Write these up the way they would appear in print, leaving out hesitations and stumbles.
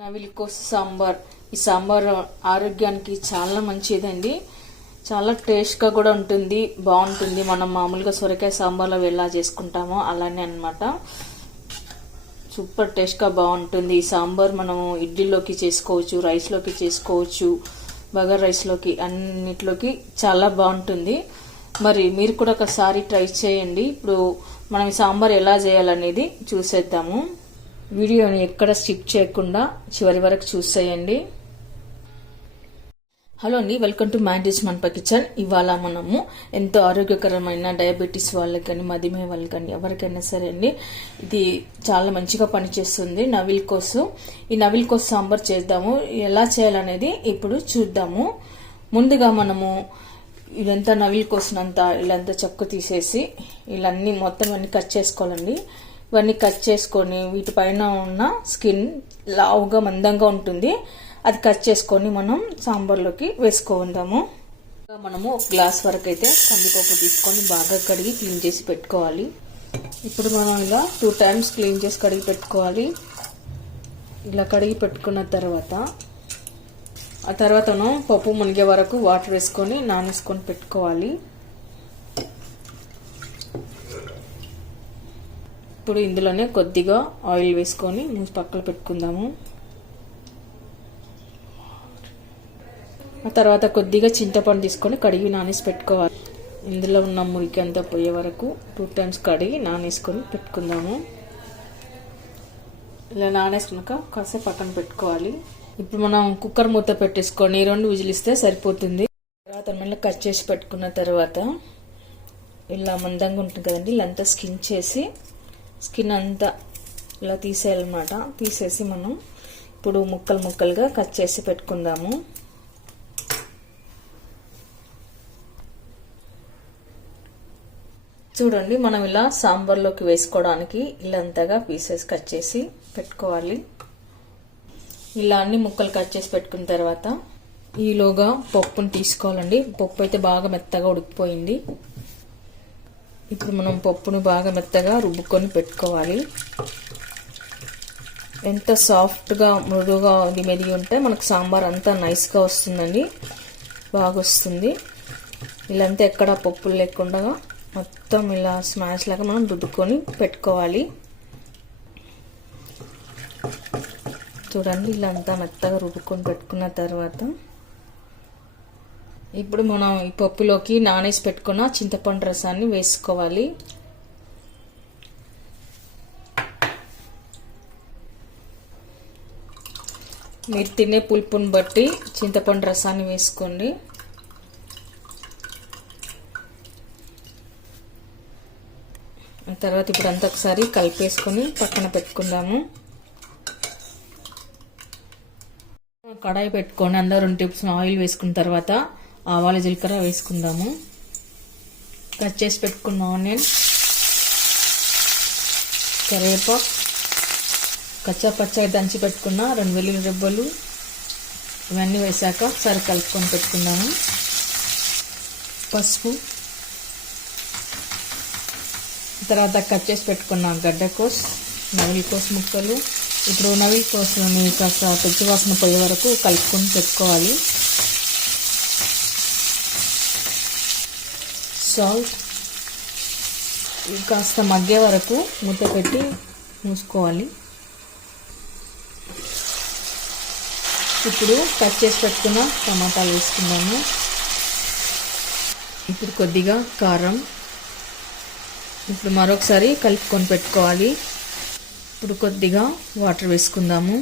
నవిలికోస సాంబార్. ఈ సాంబార్ ఆరోగ్యానికి చాలా మంచిదండి. చాలా టేస్ట్గా కూడా ఉంటుంది, బాగుంటుంది. మనం మామూలుగా సొరకాయ సాంబార్లో ఎలా చేసుకుంటామో అలానే అన్నమాట. సూపర్ టేస్ట్గా బాగుంటుంది. ఈ సాంబార్ మనము ఇడ్లీలోకి చేసుకోవచ్చు, రైస్లోకి చేసుకోవచ్చు, బగర్ రైస్లోకి, అన్నిట్లోకి చాలా బాగుంటుంది. మరి మీరు కూడా ఒకసారి ట్రై చేయండి. ఇప్పుడు మనం ఈ సాంబార్ ఎలా చేయాలనేది చూసేద్దాము. వీడియోని ఎక్కడ స్కిప్ చేయకుండా చివరి వరకు చూసేయండి. హలో అండి, వెల్కమ్ టు మ్యాండేజ్ మనప కిచెన్. ఇవాళ మనము ఎంతో ఆరోగ్యకరమైన డయాబెటీస్ వాళ్ళకి కానీ, మధుమేహ వాళ్ళకి కానీ, ఎవరికైనా సరే అండి, ఇది చాలా మంచిగా పనిచేస్తుంది. నవిల్ కోసు. ఈ నవిల్ కోసు సాంబార్ చేద్దాము. ఎలా చేయాలనేది ఇప్పుడు చూద్దాము. ముందుగా మనము ఇదంతా నవిల్ కోసినంతా ఇలాంతా చెక్కు తీసేసి ఇవన్నీ మొత్తం అన్ని కట్ చేసుకోవాలండి. ఇవన్నీ కట్ చేసుకొని వీటిపైన ఉన్న స్కిన్ లావుగా మందంగా ఉంటుంది, అది కట్ చేసుకొని మనం సాంబార్లోకి వేసుకుందాము. మనము ఒక గ్లాస్ వరకు అయితే కందిపప్పు తీసుకొని బాగా కడిగి క్లీన్ చేసి పెట్టుకోవాలి. ఇప్పుడు మనం ఇలా 2 times క్లీన్ చేసి కడిగి పెట్టుకోవాలి. ఇలా కడిగి పెట్టుకున్న తర్వాత మనం పప్పు మునిగే వరకు వాటర్ వేసుకొని నానేసుకొని పెట్టుకోవాలి. ఇప్పుడు ఇందులోనే కొద్దిగా ఆయిల్ వేసుకొని పక్కన పెట్టుకుందాము. ఆ తర్వాత కొద్దిగా చింతపండు తీసుకొని కడిగి నానేసి పెట్టుకోవాలి. ఇందులో ఉన్న మురికి అంతా పోయే వరకు 2 times కడిగి నానేసుకొని పెట్టుకుందాము. ఇలా నానేసుకున్నాక కాసేపు పక్కన పెట్టుకోవాలి. ఇప్పుడు మనం కుక్కర్ మూత పెట్టేసుకొని 2 విజిల్ ఇస్తే సరిపోతుంది. తర్వాత మళ్ళీ కట్ చేసి పెట్టుకున్న తర్వాత ఇలా మందంగా ఉంటుంది కదండి, ఇలా అంతా స్కిన్ అంతా ఇలా తీసేయాలన్నమాట. తీసేసి మనం ఇప్పుడు ముక్కలుగా కట్ చేసి పెట్టుకుందాము. చూడండి, మనం ఇలా సాంబార్లోకి వేసుకోవడానికి ఇలా అంతగా పీసెస్ కట్ చేసి పెట్టుకోవాలి. ఇలా అన్ని ముక్కలు కట్ చేసి పెట్టుకున్న తర్వాత ఈలోగా పప్పును తీసుకోవాలండి. పప్పు అయితే బాగా మెత్తగా ఉడికిపోయింది. ఇప్పుడు మనం పప్పును బాగా మెత్తగా రుబ్బుకొని పెట్టుకోవాలి. ఎంత సాఫ్ట్గా మృదువుగా మెదిగి ఉంటే మనకు సాంబార్ అంతా నైస్గా వస్తుందండి, బాగా వస్తుంది. ఇలాంతా ఎక్కడ పప్పులు లేకుండా మొత్తం ఇలా స్మాష్ లాగా మనం రుద్దుకొని పెట్టుకోవాలి. చూడండి, ఇలా అంతా మెత్తగా రుబ్బుకొని పెట్టుకున్న తర్వాత ఇప్పుడు మనం ఈ పప్పులోకి నానేసి పెట్టుకున్న చింతపండు రసాన్ని వేసుకోవాలి. మీరు తినే పులుపుని బట్టి చింతపండు రసాన్ని వేసుకోండి. తర్వాత ఇప్పుడు అంతా ఒకసారి కలిపేసుకొని పక్కన పెట్టుకుందాము. కడాయి పెట్టుకొని అందులో 2 tablespoons ఆయిల్ వేసుకున్న తర్వాత ఆవాలు జీలకర్ర వేసుకుందాము. కట్ చేసి పెట్టుకున్న ఆనియన్, కరివేపాకు, పచ్చగా దంచి పెట్టుకున్న 2 వెల్లుల్లి రెబ్బలు, ఇవన్నీ వేసాక ఒకసారి కలుపుకొని పెట్టుకుందాము. పసుపు, తర్వాత కట్ చేసి పెట్టుకున్న గడ్డకోస్, నవిలికోస్ ముక్కలు. ఇప్పుడు నవిలికోసని కాస్త పచ్చివాసన పోయే వరకు కలుపుకొని పెట్టుకోవాలి. సాల్ట్ కాస్త మగ్గే వరకు మూత పెట్టి మూసుకోవాలి. ఇప్పుడు కట్ చేసి పెట్టుకున్న టమాటాలు వేసుకుందాము. ఇప్పుడు కొద్దిగా కారం. ఇప్పుడు మరొకసారి కలుపుకొని పెట్టుకోవాలి. ఇప్పుడు కొద్దిగా వాటర్ వేసుకుందాము.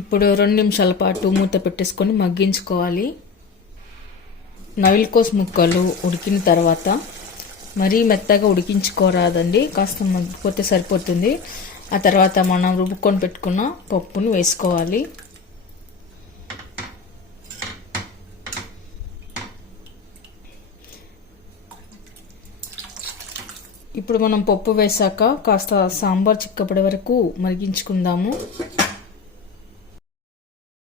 ఇప్పుడు 2 నిమిషాల పాటు మూత పెట్టేసుకొని మగ్గించుకోవాలి. నవిలికోస్ ముక్కలు ఉడికిన తర్వాత మరీ మెత్తగా ఉడికించుకోరాదండి, కాస్త మగ్గిపోతే సరిపోతుంది. ఆ తర్వాత మనం రుబ్బుకొని పెట్టుకున్న పప్పును వేసుకోవాలి. ఇప్పుడు మనం పప్పు వేసాక కాస్త సాంబార్ చిక్కపడే వరకు మరిగించుకుందాము.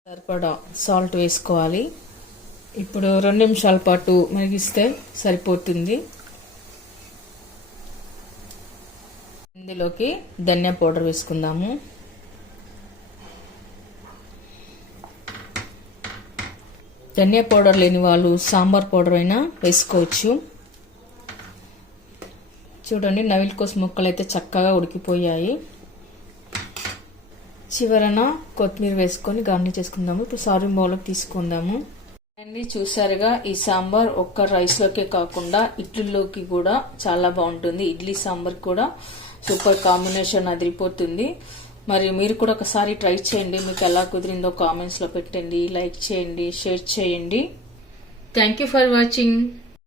సరిపడా సాల్ట్ వేసుకోవాలి. ఇప్పుడు 2 నిమిషాల పాటు మరిగిస్తే సరిపోతుంది. ఇందులోకి ధనియా పౌడర్ వేసుకుందాము. ధనియా పౌడర్ లేని వాళ్ళు సాంబార్ పౌడర్ అయినా వేసుకోవచ్చు. చూడండి నవిల్ కోస్ ముక్కలు అయితే చక్కగా ఉడికిపోయాయి. చివరన కొత్తిమీర వేసుకొని గార్నిష్ చేసుకుందాము. ఇప్పుడు సర్వింగ్ బౌల్లోకి తీసుకుందాము. అండి చూసారుగా, ఈ సాంబార్ ఒక్క రైస్లోకే కాకుండా ఇడ్లీలోకి కూడా చాలా బాగుంటుంది. ఇడ్లీ సాంబార్ కూడా సూపర్ కాంబినేషన్ అదిరిపోతుంది. మరి మీరు కూడా ఒకసారి ట్రై చేయండి. మీకు ఎలా కుదిరిందో కామెంట్స్లో పెట్టండి, లైక్ చేయండి, షేర్ చేయండి. Thank you for watching.